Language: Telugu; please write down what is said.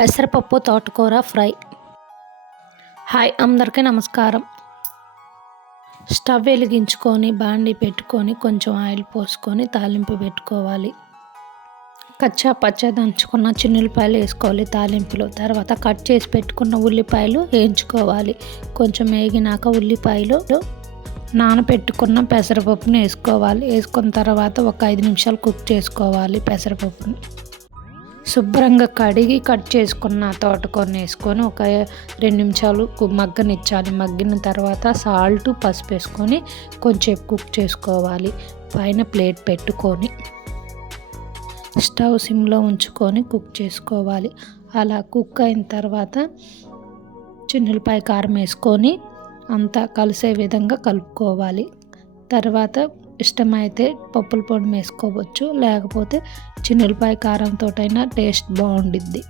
పెసరపప్పు తోటకూర ఫ్రై. హాయ్, అందరికీ నమస్కారం. స్టవ్ వెలిగించుకొని బాండి పెట్టుకొని కొంచెం ఆయిల్ పోసుకొని తాలింపు పెట్టుకోవాలి. కచ్చా పచ్చా దంచుకున్న చిన్నులపాయలు వేసుకోవాలి తాలింపులో. తర్వాత కట్ చేసి పెట్టుకున్న ఉల్లిపాయలు వేయించుకోవాలి. కొంచెం వేగినాక ఉల్లిపాయలు నానబెట్టుకున్న పెసరపప్పుని వేసుకోవాలి. వేసుకున్న తర్వాత ఒక 5 నిమిషాలు కుక్ చేసుకోవాలి. పెసరపప్పుని శుభ్రంగా కడిగి కట్ చేసుకున్న తోటకూరని వేసుకొని ఒక 2 నిమిషాలు మగ్గనిచ్చాలి. మగ్గిన తర్వాత సాల్ట్, పసుపు వేసుకొని కొంచెం కుక్ చేసుకోవాలి. పైన ప్లేట్ పెట్టుకొని స్టవ్ సిమ్లో ఉంచుకొని కుక్ చేసుకోవాలి. అలా కుక్ అయిన తర్వాత చిన్నులపాయ కారం వేసుకొని అంతా కలిసే విధంగా కలుపుకోవాలి. తర్వాత ఇష్టమైతే పప్పుల పొడి వేసుకోవచ్చు, లేకపోతే చిన్నులపాయ కారంతో అయినా టేస్ట్ బాగుండిద్ది.